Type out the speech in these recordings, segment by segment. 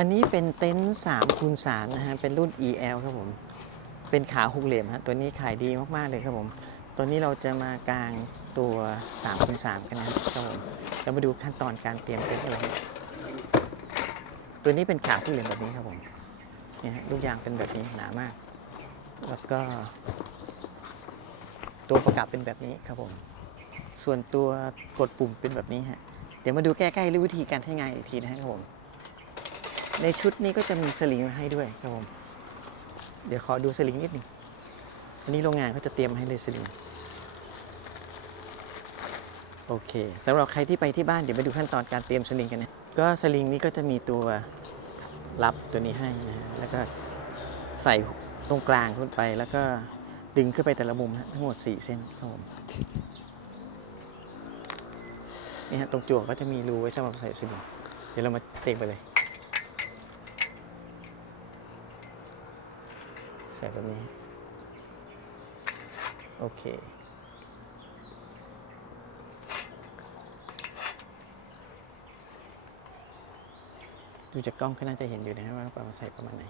อันนี้เป็นเต็นท์3คูณ3นะฮะ เป็นรุ่น EL ครับผม เป็นขาหกเหลี่ยมฮะ ตัวนี้ขายดีมากๆเลยครับผม ตัวนี้เราจะมากางตัว3คูณ3กันนะครับผมเรามาดูขั้นตอนการเตรียมเต็นท์อะไรตัวนี้เป็นขาหกเหลี่ยมแบบนี้ครับผมนี่ฮะลูกยางเป็นแบบนี้หนามาก แล้วก็ ตัวประกับเป็นแบบนี้ครับผม ส่วนตัวกดปุ่มเป็นแบบนี้ฮะ เดี๋ยวมาดูใกล้ๆหรือวิธีการใช้งานอีกทีนะครับผม ในชุดนี้ก็จะมีสลิงมาให้ด้วยครับผม เดี๋ยวขอดูสลิงนิดหนึ่งอันนี้โรงงานเขาจะเตรียมให้เลยสลิงโอเคสำหรับใครที่ไปที่บ้านเดี๋ยวมาดูขั้นตอนการเตรียมสลิงกันนะ ก็สลิงนี้ก็จะมีตัวรับตัวนี้ให้นะแล้วก็ใส่ตรงกลางขึ้นไปแล้วก็ดึงขึ้นไปแต่ละมุมฮะทั้งหมด 4 เส้นครับผมนี่ฮะตรงจั่วก็จะมีรูไว้สำหรับใส่สลิงเดี๋ยวเรามาเตะไปเลย ใส่แบบนี้ โอเค ดูจากกล้องก็น่าจะเห็นอยู่นะว่าเราใส่ประมาณไหน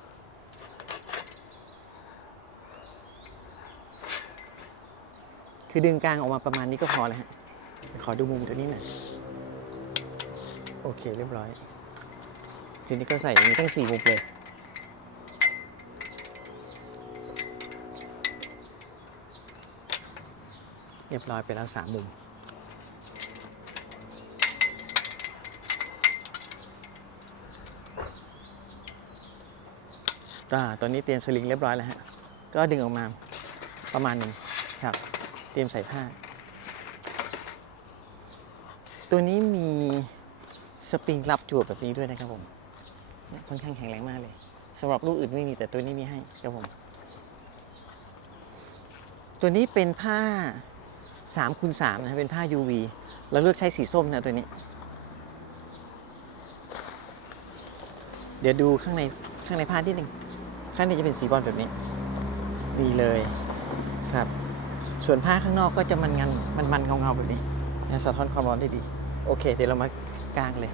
คือดึงกลางออกมาประมาณนี้ก็พอแล้วฮะขอดูมุมตัวนี้หน่อยโอเคเรียบร้อย ทีนี้ก็ใส่อย่างนี้ตั้งสี่มุมเลย เรียบร้อยไปแล้วสามมุม ก็ตอนนี้เตรียมสลิงเรียบร้อยแล้วฮะ ก็ดึงออกมาประมาณหนึ่งครับ เตรียมใส่ผ้า ตัวนี้มีสปริงรับจวบแบบนี้ด้วยนะครับผมเนี่ยค่อนข้างแข็งแรงมากเลยสำหรับลูกอื่นไม่มีแต่ตัวนี้มีให้ครับผม ตัวนี้เป็นผ้า 3คูณ3นะเป็นผ้า UV เราเลือกใช้สีส้มนะตัวนี้ เดี๋ยวดูข้างในข้างในผ้าที่หนึ่งข้างในจะเป็นสีบอลแบบนี้มีเลยครับ ส่วนผ้าข้างนอกก็จะมันงันมันมันเงาเงาแบบนี้สะท้อนความร้อนได้ดี โอเค เดี๋ยวเรามากางเลย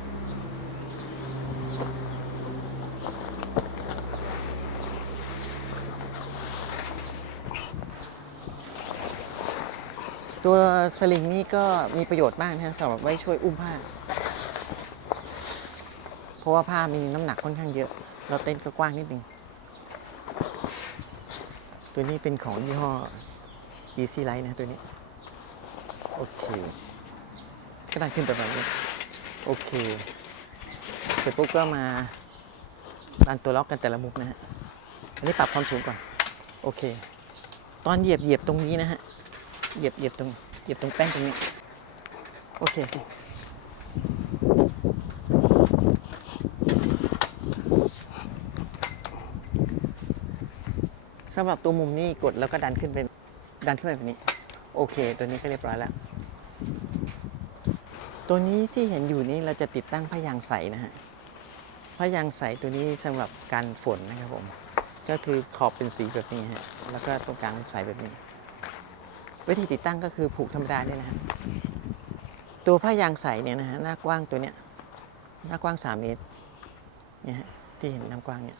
ตัวสลิงนี่ก็มีประโยชน์มากนะสำหรับไว้ช่วยอุ้มผ้า เพราะว่าผ้ามีน้ำหนักค่อนข้างเยอะ เราเต้นก็กว้างนิดนึง ตัวนี้เป็นของยี่ห้อ Easy Light นะตัวนี้ โอเคก็ดันขึ้นไปแบบนี้โอเค เสร็จปุ๊บก็มาดันตัวล็อกกันแต่ละมุมนะฮะ อันนี้ปรับความสูงก่อน โอเค ตอนเหยียบเหยียบตรงนี้นะฮะ เหยียบเหยียบตรงเหยียบตรงแป้นตรงนี้ โอเค สำหรับตัวมุมนี้กดแล้วก็ดันขึ้นเป็นดันขึ้นไปแบบนี้ โอเค ตัวนี้ก็เรียบร้อยแล้ว ตัวนี้ที่เห็นอยู่นี้เราจะติดตั้งผ้ายางใสนะฮะผ้ายางใสตัวนี้สำหรับการฝนนะครับผม ก็คือขอบเป็นสีแบบนี้ฮะแล้วก็ตรงกลางใสแบบนี้ วิธีติดตั้งก็คือผูกธรรมดาเนี่ยนะฮะตัวผ้ายางใสเนี่ยนะฮะหน้ากว้างตัวเนี้ยหน้ากว้าง 3 เมตรเนี่ยฮะที่เห็นหน้ากว้างเนี่ย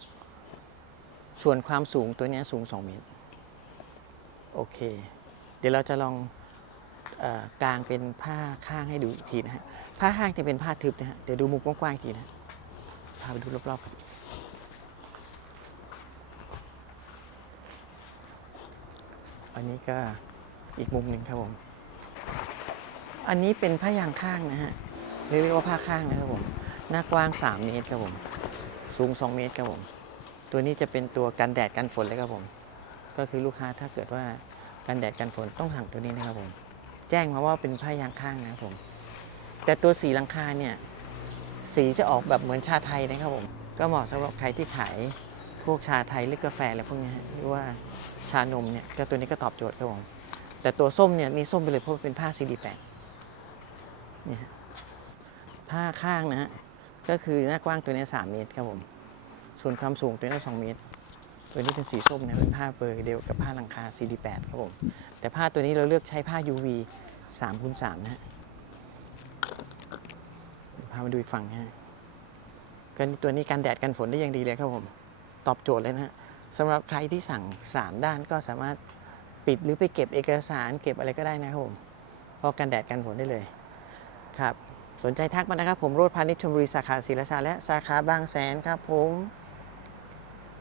ส่วนความสูงตัวเนี้ยสูง 2 เมตรโอเค เดี๋ยวเราจะลองอกางเป็นผ้าข้างให้ดูอีกทีนะฮะผ้าข้างจะเป็นผ้าทึบนะฮะเดี๋ยวดูมุมกว้างๆทีนะพาไปดูรอบๆครับอันนี้ก็ อีกมุมหนึ่งครับผม อันนี้เป็นผ้ายางข้างนะฮะเรียกว่าผ้าข้างนะครับผม หน้ากว้าง 3 เมตรครับผม สูง 2 เมตรครับผม ตัวนี้จะเป็นตัวกันแดดกันฝนเลยครับผม ก็คือลูกค้าถ้าเกิดว่ากันแดดกันฝนต้องสั่งตัวนี้นะครับผม แจ้งมาว่าเป็นผ้ายางข้างนะครับผม แต่ตัวสีหลังคาเนี่ย สีจะออกแบบเหมือนชาไทยนะครับผม ก็เหมาะสำหรับใครที่ขายพวกชาไทยหรือกาแฟอะไรพวกนี้หรือว่าชานมเนี่ยก็ตัวนี้ก็ตอบโจทย์ครับผม แต่ตัวส้มเนี่ยนี่ส้มไปเลยเพราะเป็นผ้าซีดีแปดนี่ฮะผ้าข้างนะฮะก็คือหน้ากว้างตัวนี้3เมตรครับผม ส่วนความสูงตัวนี้2เมตร ตัวนี้เป็นสีส้มเนี่ยเป็นผ้าเบอร์เดียวกับผ้าหลังคา CD8 ครับผม แต่ผ้าตัวนี้เราเลือกใช้ผ้า UV 3คูณ3นะฮะพามาดูอีกฝั่งนะฮะกันตัวนี้กันแดดกันฝนได้อย่างดีเลยครับผม ตอบโจทย์เลยนะฮะสำหรับใครที่สั่ง 3 ด้านก็สามารถ ปิดหรือไปเก็บเอกสารเก็บอะไรก็ได้นะครับผมพอกันแดดกันฝนได้เลยครับสนใจทักมานะครับผมโรดพาณิชย์ชมบุรีสาขาศรีราชาและสาขาบางแสนครับผม